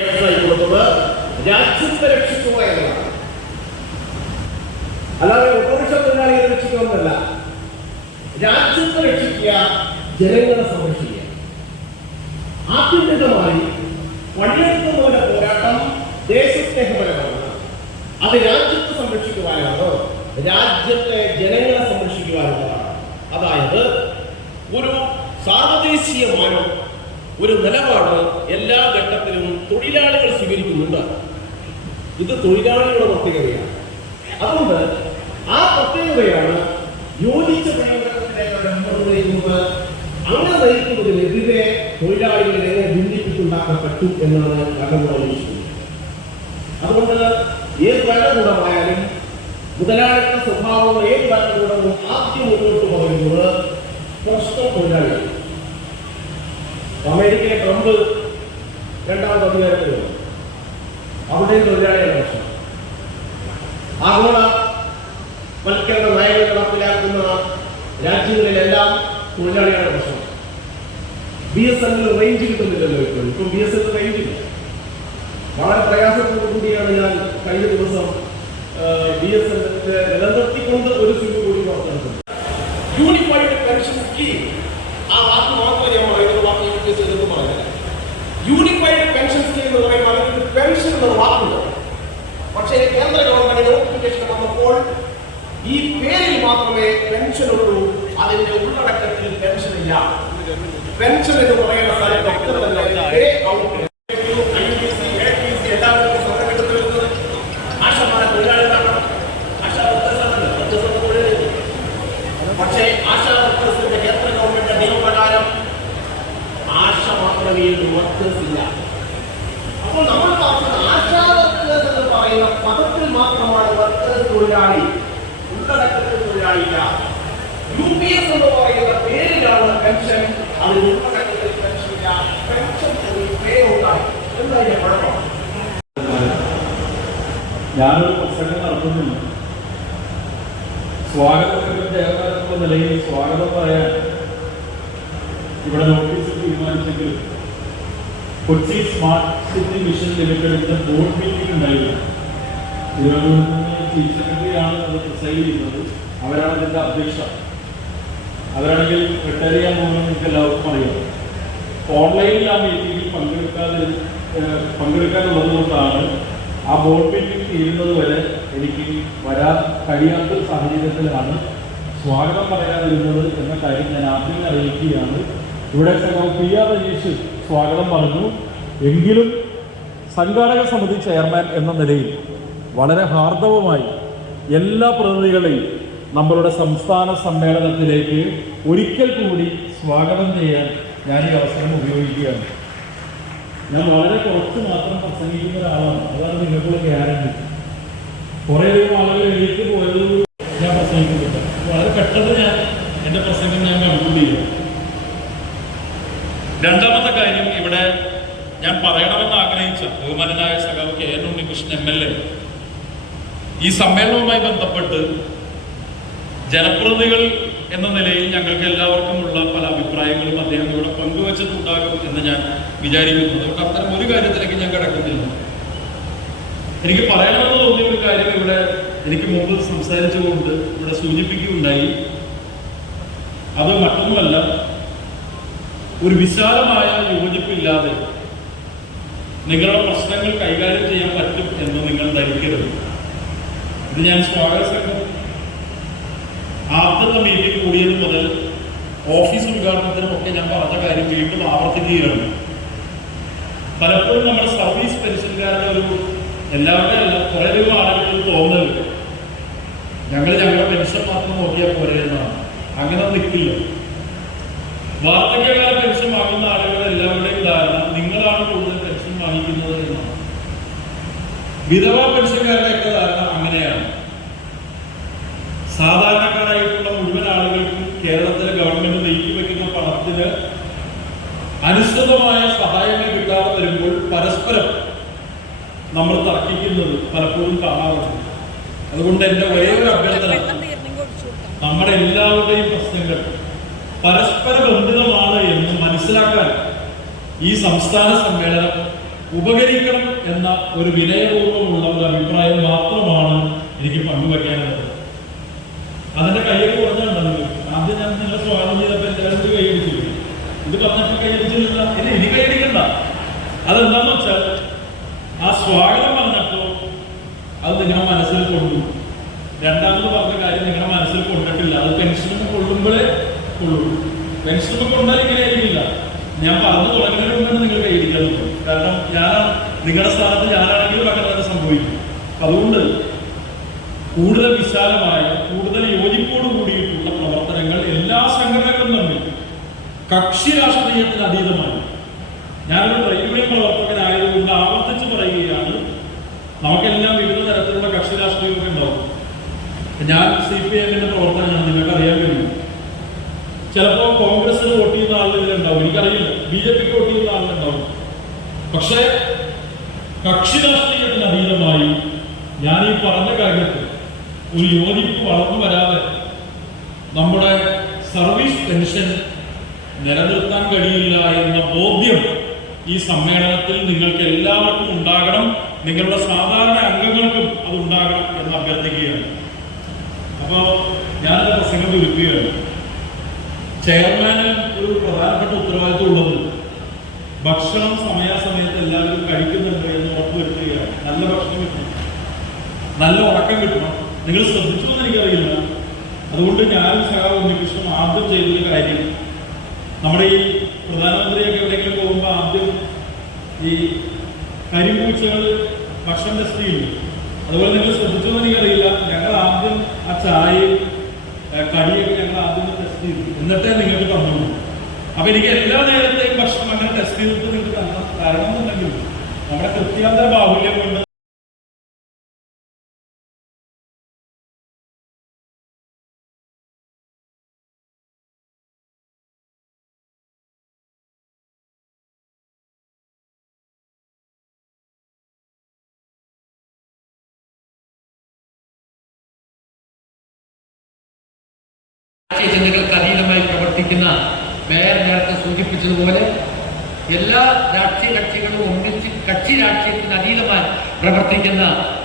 കൊടുത്തത് രാജ്യത്തെ രക്ഷിക്കുക എന്നതാണ്. അല്ലാതെ ഓട്ടോറിക്ഷ തൊഴിലാളികളെ രക്ഷിക്കുന്നതല്ല രാജ്യത്തെ രക്ഷിക്കുക ജനങ്ങളെ സംരക്ഷിക്കുക. ആത്യന്തികമായി പണിയെടുക്കുന്നവരുടെ പോരാട്ടം ദേശസ്നേഹപരമാണ്. അത് രാജ്യത്തെ സംരക്ഷിക്കുവാനാണ്? രാജ്യത്തെ ജനങ്ങളെ സംരക്ഷിക്കുവാനുള്ളതാണ്. അതായത് ഒരു സാർവദേശീയമായ ഒരു നിലപാട് എല്ലാ ഘട്ടത്തിലും തൊഴിലാളികൾ സ്വീകരിക്കുന്നുണ്ട്. ഇത് തൊഴിലാളികളുടെ പ്രത്യേകതയാണ്. അതുകൊണ്ട് ആ പ്രത്യേകതയാണ് യോജിച്ച അങ്ങനെ നയിക്കുന്നതിനെതിരെ തൊഴിലാളികളെ പറ്റും എന്നാണ് ഭരണകൂടം അതുകൊണ്ട് ഏത് ഭരണകൂടമായാലും മുതലാളിത്ത സ്വഭാവമുള്ള ഏത് ഭരണകൂടവും ആദ്യം മുന്നോട്ട് പറയുന്നത് പ്രശ്നം തൊഴിലാളികൾ അമേരിക്കയിലെ ട്രംപ് രണ്ടാമത് അധികാരത്തിൽ വന്നു. അവിടെയും തൊഴിലാളികളുടെ പ്രശ്നം. ആഗോള വൽക്കരണ നയങ്ങൾ നടപ്പിലാക്കുന്ന രാജ്യങ്ങളിലെല്ലാം തൊഴിലാളികളുടെ പ്രശ്നം. ബി എസ് എല്ലിൽ റേഞ്ച് കിട്ടുന്നില്ലല്ലോ ഇപ്പോൾ ഇപ്പം ബി എസ് എൽ റേഞ്ച് ഇല്ല. വളരെ പ്രയാസത്തോടു കൂടിയാണ് ഞാൻ കഴിഞ്ഞ ദിവസം ബി എസ് എല്ലിന്റെ നിലനിർത്തിക്കൊണ്ട് ഒരു സിം കൂടി പുറത്തെടുത്തത് യൂണിഫൈഡ് പെൻഷൻ സ്കീം ആ വാക്ക് മാത്രമേ ഞാൻ പറയുന്നത് വാക്ക് യൂണിഫൈ ചെയ്തെന്ന് പറഞ്ഞില്ല യൂണിഫൈഡ് പെൻഷൻ സ്കീം എന്ന് പറയുമ്പോൾ അതിന് പെൻഷൻ എന്ന വാക്കുണ്ട്. പക്ഷേ കേന്ദ്ര ഗവൺമെന്റ് നോട്ടിഫിക്കേഷൻ വന്നപ്പോൾ ഈ പേരിൽ മാത്രമേ പെൻഷൻ ഉള്ളൂ അതിന്റെ ഉള്ളടക്കത്തിൽ പെൻഷൻ ഇല്ല. പെൻഷൻ എന്ന് പറയുന്ന സ്ഥലത്ത് പക്ഷേ ആശാ വർക്കേഴ്സിന്റെ കേന്ദ്ര ഗവൺമെന്റ് നിയമപ്രകാരം ആശ മാത്രമേ വർക്കേഴ്സ് ഇല്ല അപ്പോൾ നമ്മൾ പറയുന്നത് എന്ന് പറയുന്ന പദത്തിൽ മാത്രമാണ് വർക്കേഴ്സ് തൊഴിലാളി. ഉള്ളടക്കത്തിൽ തൊഴിലാളിയില്ല. യു പി എസ് എന്ന് പറയുന്ന പേരിലാണ് പെൻഷൻ. അതിൽ ഉള്ളടക്കത്തിൽ പെൻഷൻ പെൻഷൻ എന്നതിന്റെ കുഴപ്പം ഞാനൊരു പ്രസംഗം നടത്തുന്നില്ല സ്വാഗതത്തിന്റെ നിലയിൽ സ്വാഗതം പറയാൻ ഇവിടെ നോട്ടീസ് തീരുമാനിച്ചെങ്കിൽ കൊച്ചി സ്മാർട്ട് സിറ്റി മിഷൻ ലിമിറ്റഡിന്റെ ബോർഡ് മീറ്റിംഗ് ഉണ്ടായിരുന്നു. തിരുവനന്തപുരത്ത് ചീഫ് സെക്രട്ടറിയാണ് അത് പ്രിസൈഡ് ചെയ്യുന്നത്. അവരാണ് ഇതിന്റെ അധ്യക്ഷ. അവരാണെങ്കിൽ റിട്ടയർ ചെയ്യാൻ പോകുന്നത് നിങ്ങൾക്ക് എല്ലാവർക്കും അറിയാം. ഓൺലൈനിൽ ആ മീറ്റിംഗിൽ പങ്കെടുക്കാതെ പങ്കെടുക്കാനുള്ളത് കൊണ്ടാണ് ആ ബോർഡ് മീറ്റിംഗ് തീരുന്നത് വരെ എനിക്ക് വരാൻ കഴിയാത്ത സാഹചര്യത്തിലാണ് സ്വാഗതം പറയാതിരുന്നത് എന്ന കാര്യം ഞാൻ ആദ്യം അറിയിക്കുകയാണ്. ഇവിടെ പി ആർ രജീഷ് സ്വാഗതം പറഞ്ഞു. എങ്കിലും സംഘാടക സമിതി ചെയർമാൻ എന്ന നിലയിൽ വളരെ ഹാർദവമായി എല്ലാ പ്രതിനിധികളെയും നമ്മളുടെ സംസ്ഥാന സമ്മേളനത്തിലേക്ക് ഒരിക്കൽ കൂടി സ്വാഗതം ചെയ്യാൻ ഞാൻ ഈ അവസരം ഉപയോഗിക്കുകയാണ്. ഞാൻ വളരെ കുറച്ച് മാത്രം പ്രസംഗിക്കുന്ന ഒരാളാണ്. അതാണ് നിങ്ങൾക്കുള്ള ഗ്യാരണ്ടി. കുറേ ആളുകൾ എഴുതി പോയത് ഞാൻ പ്രസംഗിക്കുന്നില്ല. വളരെ പെട്ടെന്ന് ഞാൻ എന്റെ പ്രസംഗം ഞാൻ രണ്ടാമത്തെ കാര്യം ഇവിടെ ഞാൻ പറയണമെന്ന് ആഗ്രഹിച്ച ബഹുമാനനായ സഖാവ് K N Unnikrishnan M L A. ഈ സമ്മേളനവുമായി ബന്ധപ്പെട്ട് ജനപ്രതികൾ എന്ന നിലയിൽ ഞങ്ങൾക്ക് എല്ലാവർക്കും ഉള്ള പല അഭിപ്രായങ്ങളും അദ്ദേഹം ഇവിടെ പങ്കുവച്ചിട്ടുണ്ടാകും എന്ന് ഞാൻ വിചാരിക്കുന്നു. അതുകൊണ്ട് അത്തരം ഒരു കാര്യത്തിലേക്ക് ഞാൻ കിടക്കുന്നില്ല. എനിക്ക് പറയണമെന്ന് തോന്നിയ ഒരു കാര്യം ഇവിടെ എനിക്ക് മുമ്പ് സംസാരിച്ചുകൊണ്ട് ഇവിടെ സൂചിപ്പിക്കുകയുണ്ടായി. അത് മറ്റൊന്നുമല്ല ഒരു വിശാലമായ യോജിപ്പില്ലാതെ നിങ്ങളുടെ പ്രശ്നങ്ങൾ കൈകാര്യം ചെയ്യാൻ പറ്റും എന്ന് നിങ്ങൾ ധരിക്കരുത്. ഇത് ഞാൻ സ്വാഗതം ആദ്യത്തെ മീറ്റിംഗ് കൂടിയത് മുതൽ ഓഫീസ് ഉദ്ഘാടനത്തിനും ഒക്കെ ഞാൻ പറഞ്ഞ കാര്യം വീണ്ടും ആവർത്തിക്കുകയാണ്. പലപ്പോഴും നമ്മുടെ സർവീസ് പെൻഷൻകാരുടെ ഒരു എല്ലാവരുടെ അല്ല കുറേ അധികം ആളുകൾ തോന്നൽ ഞങ്ങൾ ഞങ്ങളുടെ പെൻഷൻ മാത്രം നോക്കിയാൽ പോരെ എന്നാണ്. അങ്ങനെ നിൽക്കില്ല. വാർദ്ധക്യകാല പെൻഷൻ വാങ്ങുന്ന ആളുകൾ എല്ലാവരുടെയും ധാരണ നിങ്ങളാണ് കൂടുതൽ പെൻഷൻ വാങ്ങിക്കുന്നത് എന്നാണ്. വിധവാ പെൻഷൻകാരുടെയൊക്കെ ധാരണ അങ്ങനെയാണ്. സാധാരണക്കാരായിട്ടുള്ള മുഴുവൻ ആളുകൾക്കും കേരളത്തിലെ ഗവൺമെന്റ് നീക്കി വെക്കുന്ന പണത്തിന് അനുസൃതമായ സഹായങ്ങൾ കിട്ടാതെ വരുമ്പോൾ പരസ്പരം നമ്മൾ തർക്കിക്കുന്നത് പലപ്പോഴും കാണാറുണ്ട്. അതുകൊണ്ട് എന്റെ ഒരേ ഒരു അഭ്യർത്ഥന നമ്മുടെ എല്ലാവരുടെയും പ്രശ്നങ്ങൾ പരസ്പര ബന്ധിതമാണ് എന്ന് മനസ്സിലാക്കാൻ ഈ സംസ്ഥാന സമ്മേളനം ഉപകരിക്കണം എന്ന ഒരു വിനയപൂർവമുള്ള ഒരു അഭിപ്രായം മാത്രമാണ് എനിക്ക് പങ്കുവയ്ക്കാനുള്ളത്. അതിന്റെ കയ്യിൽ കുറഞ്ഞുണ്ടല്ലോ. ആദ്യം ഞാൻ നിങ്ങളെ സ്വാഗതം ചെയ്തപ്പോൾ എല്ലാവരും രണ്ട് കൈയടിച്ചില്ല ഇത് പറഞ്ഞപ്പോൾ കൈയടിച്ചില്ല ഇല്ല ഇനി കൈയടിക്കണ്ട അതെന്താന്ന് വെച്ചാൽ ആ സ്വാഗതം പറഞ്ഞപ്പോ അത് നിങ്ങളുടെ മനസ്സിൽ കൊണ്ടു. രണ്ടാമത് പറഞ്ഞ കാര്യം നിങ്ങളുടെ മനസ്സിൽ കൊണ്ടിട്ടില്ല. അത് പെൻഷനും കൊള്ളുമ്പോഴേ കൊള്ളൂ പെൻഷനൊന്നും ഞാൻ പറഞ്ഞു തുടങ്ങുന്നതിന് നിങ്ങൾ കൈയടിക്കാൻ കാരണം ഞാൻ നിങ്ങളുടെ സ്ഥാനത്ത് ഞാനാണെങ്കിലും അങ്ങനെ തന്നെ സംഭവിക്കും. അതുകൊണ്ട് കൂടുതൽ വിശാലമായ കൂടുതൽ യോജിപ്പോട് കൂടിയിട്ടുള്ള പ്രവർത്തനങ്ങൾ എല്ലാ സംഘടനകളും തമ്മിൽ കക്ഷി രാഷ്ട്രീയത്തിന് അതീതമാണ്. ഞാനൊരു ട്രേഡ് പ്രവർത്തകനായതുകൊണ്ട് ആവർത്തിച്ച് പറയുകയാണ് നമുക്കെല്ലാം വിവിധ തരത്തിലുള്ള കക്ഷി രാഷ്ട്രീയമൊക്കെ ഉണ്ടാവും. ഞാൻ സി പി എമ്മിന്റെ പ്രവർത്തനമാണ്. നിങ്ങൾക്ക് അറിയാൻ കഴിയും. ചിലപ്പോൾ കോൺഗ്രസിന് വോട്ട് ചെയ്യുന്ന ആളുകളുണ്ടാവും എനിക്കറിയില്ല. ബി ജെ പിക്ക് വോട്ട് ചെയ്യുന്ന ആളുകളുണ്ടാവും പക്ഷേ കക്ഷി രാഷ്ട്രീയത്തിന് അതീതമായി ഞാൻ ഈ പറഞ്ഞ കാര്യത്തിൽ ഒരു യോജിപ്പ് വളർന്നു വരാതെ നമ്മുടെ സർവീസ് പെൻഷൻ നിലനിർത്താൻ കഴിയില്ല എന്ന ബോധ്യം ഈ സമ്മേളനത്തിൽ നിങ്ങൾക്ക് എല്ലാവർക്കും ഉണ്ടാകണം. നിങ്ങളുടെ സാധാരണ അംഗങ്ങൾക്കും അത് ഉണ്ടാകണം എന്ന് അഭ്യർത്ഥിക്കുകയാണ്. അപ്പോൾ ഞാനത് പ്രസംഗം ചുരുക്കുകയാണ് ചെയർമാന് ഒരു പ്രധാനപ്പെട്ട ഉത്തരവാദിത്വം ഉള്ളത് ഭക്ഷണം സമയാസമയത്ത് എല്ലാവരും കഴിക്കുന്നുണ്ട് എന്ന് ഉറപ്പുവരുത്തുകയാണ് നല്ല ഭക്ഷണം കിട്ടണം. നല്ല ഉറക്കം കിട്ടണം. നിങ്ങൾ ശ്രദ്ധിച്ചു എന്ന് എനിക്കറിയില്ല. അതുകൊണ്ട് ഞാനും സഹാവ് ഉണ്ണികൃഷ്ണൻ ആദ്യം ചെയ്തൊരു കാര്യം. നമ്മുടെ ഈ പ്രധാനമന്ത്രിയൊക്കെ എവിടെയെങ്കിലും പോകുമ്പോൾ ആദ്യം ഈ കരിമ്പൂച്ചകൾ ഭക്ഷണം ടെസ്റ്റ് ചെയ്യും. അതുപോലെ നിങ്ങൾ ശ്രദ്ധിച്ചു എന്ന് എനിക്കറിയില്ല. ഞങ്ങൾ ആദ്യം ആ ചായയും കടിയൊക്കെ ഞങ്ങൾ ആദ്യം എന്നിട്ടേ നിങ്ങൾക്ക് തന്നുള്ളൂ. അപ്പൊ എനിക്ക് എല്ലാ നേരത്തെയും ഭക്ഷണം അങ്ങനെ ടെസ്റ്റ് ചെയ്തിട്ട് നിങ്ങൾക്ക് തരണം കാരണം എന്നുണ്ടെങ്കിൽ നമ്മുടെ കൃത്യാന്തര ബാഹുല്യം കൊണ്ട് ചിന്തകൾക്ക് അതീതമായി പ്രവർത്തിക്കുന്ന മേയർ നേരത്തെ സൂചിപ്പിച്ചതുപോലെ എല്ലാ രാഷ്ട്രീയ കക്ഷികളും ഒന്നിച്ച് കക്ഷി രാഷ്ട്രീയത്തിന് അതീതമായി പ്രവർത്തിക്കുന്ന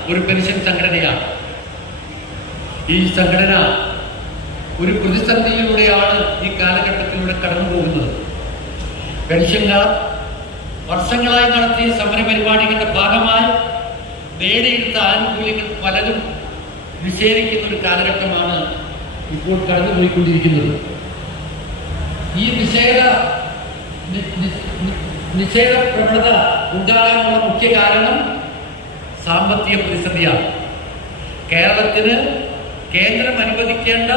ഒരു പെൻഷൻ സംഘടനയാണ്. ഈ സംഘടന ഒരു പ്രതിസന്ധിയിലൂടെയാണ് ഈ കാലഘട്ടത്തിലൂടെ കടന്നു പോകുന്നത് പെൻഷൻകാർ വർഷങ്ങളായി നടത്തിയ സമര പരിപാടികളുടെ ഭാഗമായി നേടിയെടുത്ത ആനുകൂല്യങ്ങൾ പലതും നിഷേധിക്കുന്ന ഒരു കാലഘട്ടമാണ് ഇപ്പോൾ കടന്നുപോയിക്കൊണ്ടിരിക്കുന്നത് ഈ നിഷേധ നിഷേധ പ്രവണത ഉണ്ടാകാനുള്ള മുഖ്യ കാരണം സാമ്പത്തിക പ്രതിസന്ധിയാണ്. കേരളത്തിന് കേന്ദ്രം അനുവദിക്കേണ്ട